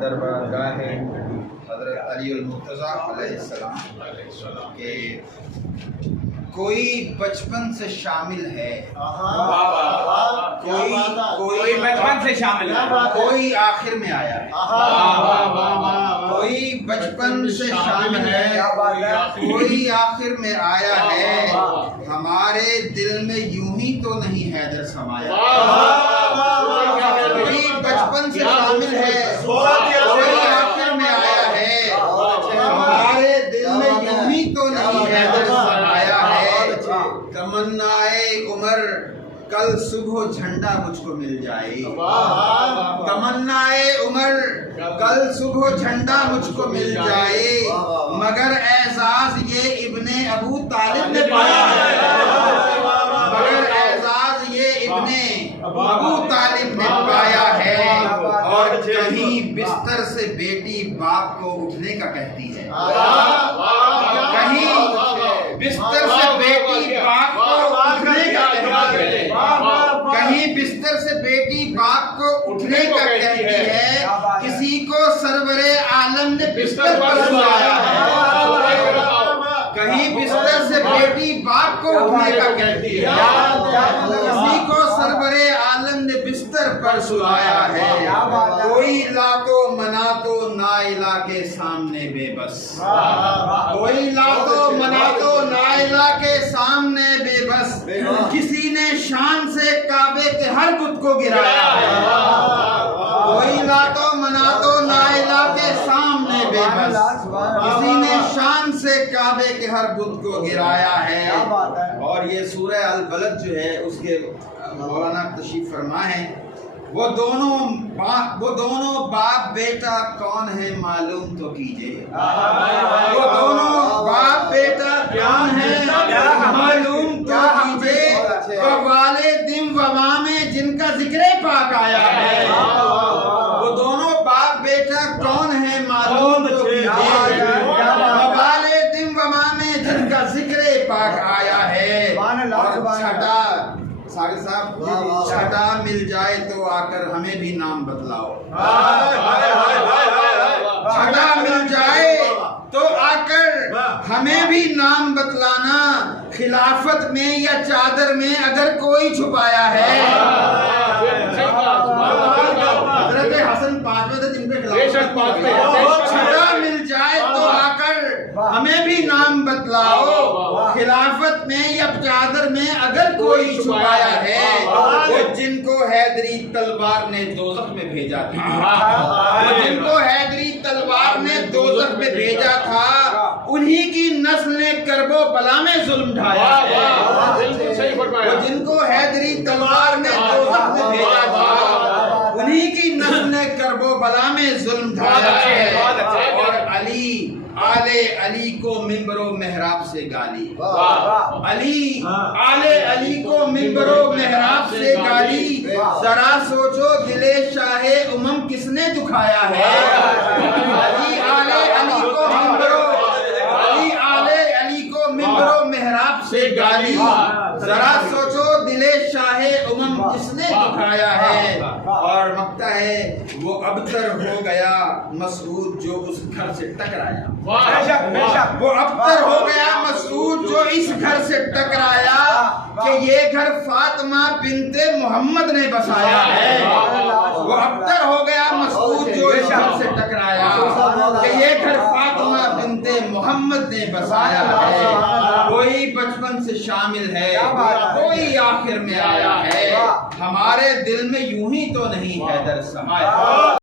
دربارگاہ حضرت علی المرتضیٰ علیہ السلام کہ کوئی بچپن سے شامل ہے، کوئی بچپن سے شامل ہے، کوئی آخر میں آیا ہے، کوئی بچپن سے شامل ہے، کوئی آخر میں آیا ہے، ہمارے دل میں یوں ہی تو نہیں حیدر سمایا۔ کوئی بچپن سے شامل ہے، کوئی آخر میں آیا ہے، ہمارے دل میں یوں ہی تو نہیں حیدر سمایا ہے۔ تمنائے عمر کل صبح جھنڈا مجھ کو مل جائے، تمنائے عمر کل صبح جھنڈا مجھ کو مل جائے، مگر اعزاز یہ ابن ابو طالب نے پایا ہے، مگر اعزاز یہ ابن ابو طالب نے پایا ہے۔ اور کہیں بستر سے بیٹی باپ کو اٹھنے کا کہتی ہے، کہیں بستر سے بیٹی باپ کو اٹھنے کا کہتی ہے، کہیں بستر سے بیٹی باپ کو اٹھنے کا کہتی ہے، کسی کو سرور عالم نے بستر پر سلایا ہے، کہیں بستر سے بیٹی باپ کو اٹھنے کا کہتی ہے، کسی کو سرور عالم نے بستر پر سلایا ہے۔ کوئی لات و منات و نائلہ کے سامنے بے بس، کوئی لات و منات و نائلہ کے سامنے بے بس، کسی نے شان سے کعبے کے ہر بت کو گرایا ہے، کوئی لات و منات و نائلہ کے سامنے بے بس، کسی نے شان سے کعبے کے ہر بت کو گرایا ہے۔ اور یہ سورہ البلد جو ہے اس کے مولانا تشریف فرما ہے، وہ دونوں باپ بیٹا کون ہے معلوم تو کیجئے، وہ دونوں باپ بیٹا کون ہے معلوم تو کیجئے، والدین وما میں جن کا ذکر پاک آیا ہے، وہ دونوں باپ بیٹا کون ہے معلوم تو کیجئے، والدین وما میں جن کا ذکر پاک آیا ہے۔ اور چھٹا مل جائے تو آ کر ہمیں بھی نام بتلاؤ، چھٹا مل جائے تو آ کر ہمیں بھی نام بتلانا، خلافت میں یا چادر میں اگر کوئی چھپایا ہے۔ حضرت حسن پانچویں تھے جن پہ خلافت، چھٹا مل جائے تو آ کر ہمیں بھی نام بتلاؤ، خلافت میں یا چادر میں اگر کوئی چھپایا ہے، وہ جن کو حیدری تلوار نے دوزخ میں بھیجا تھا، وہ جن کو حیدری تلوار نے دوزخ میں بھیجا تھا، انہی کی نسل نے کرب و بلا میں ظلم ڈھایا ہے، وہ جن کو حیدری تلوار نے دوزخ میں بھیجا تھا، انہی کی نسل نے کرب و بلا میں ظلم ڈھایا ہے۔ اور آل علی کو منبر و محراب سے گالی، علی کو منبر و محراب سے گالی، ذرا سوچو دل شاہ امم کس نے دکھایا ہے، علی کو منبر و محراب سے گالی، ذرا سوچو دل شاہ امم کس نے دکھایا ہے۔ اور مقطع ہے وہ ابتر ہو گیا مسعود جو اس گھر سے ٹکرایا، وہ ابتر ہو گیا مسعود جو اس گھر سے ٹکرایا، کہ یہ گھر فاطمہ بنت محمد نے بسایا ہے، وہ ابتر ہو گیا مسعود جو اس گھر سے ٹکرایا، کہ یہ گھر فاطمہ بنت محمد نے بسایا ہے۔ کوئی بچپن سے شامل ہے، کوئی آخر میں آیا ہے، ہمارے دل میں یوں ہی تو نہیں حیدر سمایا۔